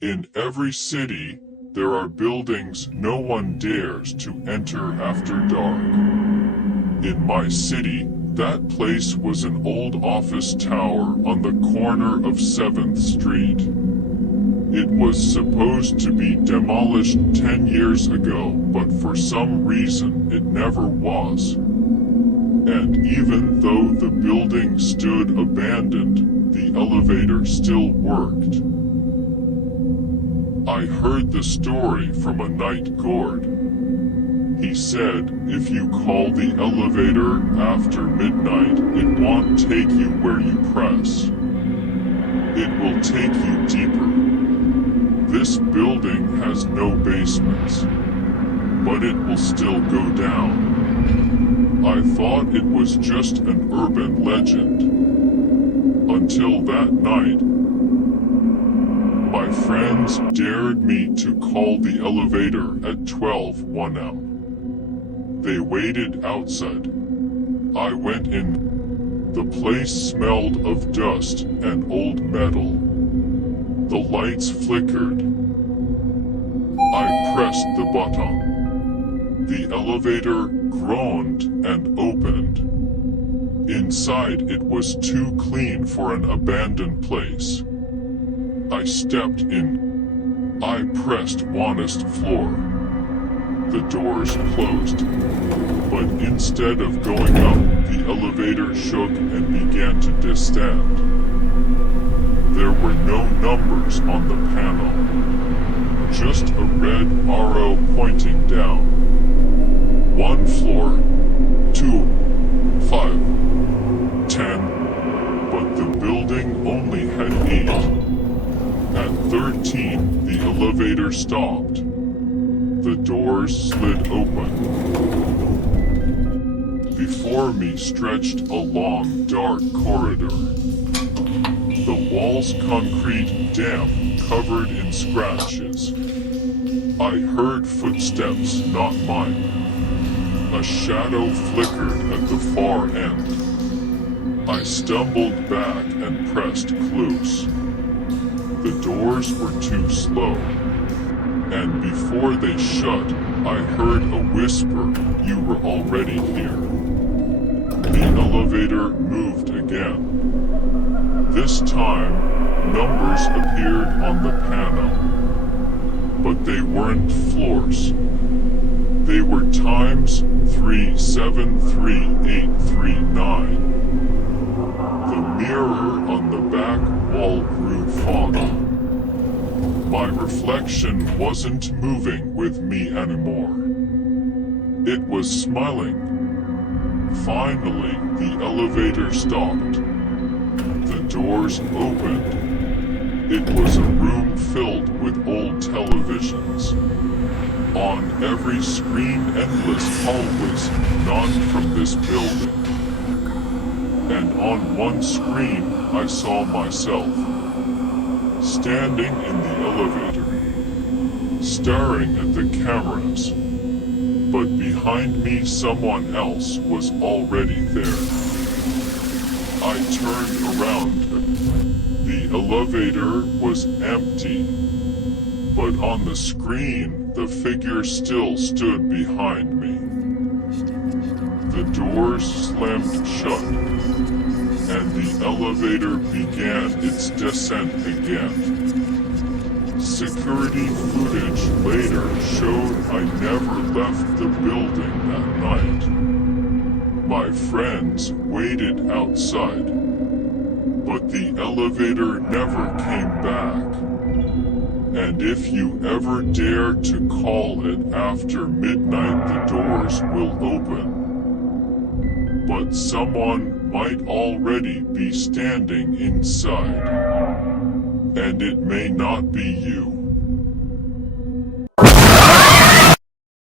In every city, there are buildings no one dares to enter after dark. In my city, that place was an old office tower on the corner of 7th Street. It was supposed to be demolished 10 years ago, but for some reason it never was. And even though the building stood abandoned, the elevator still worked. I heard the story from a night guard. He said, if you call the elevator after midnight, it won't take you where you press. It will take you deeper. This building has no basements, but it will still go down. I thought it was just an urban legend. Until that night, my friends dared me to call the elevator at 12 a.m. They waited outside. I went in. The place smelled of dust and old metal. The lights flickered. I pressed the button. The elevator groaned and opened. Inside it was too clean for an abandoned place. I stepped in. I pressed honest floor. The doors closed. But instead of going up, the elevator shook and began to descend. There were no numbers on the panel. Just a red arrow pointing down. 1 floor, 2, 5, 10, but the building only had 8. At 13, the elevator stopped. The doors slid open. Before me stretched a long, dark corridor. The walls concrete, damp, covered in scratches. I heard footsteps, not mine. A shadow flickered at the far end. I stumbled back and pressed close. The doors were too slow. And before they shut, I heard a whisper, you were already here. The elevator moved again. This time, numbers appeared on the panel. But they weren't floors. They were times 3, 7, 3, 8, 3, 9. The mirror on the back wall grew foggy. My reflection wasn't moving with me anymore. It was smiling. Finally, the elevator stopped. The doors opened. It was a room filled with old televisions. On every screen, endless hallways, none from this building. And on one screen, I saw myself. Standing in the elevator, staring at the cameras, but behind me someone else was already there. I turned around. The elevator was empty, but on the screen, the figure still stood behind me. The doors slammed shut, and the elevator began its descent again. Security footage later showed I never left the building that night. My friends waited outside, but the elevator never came back. And if you ever dare to call it after midnight, the doors will open. But someone might already be standing inside. And it may not be you.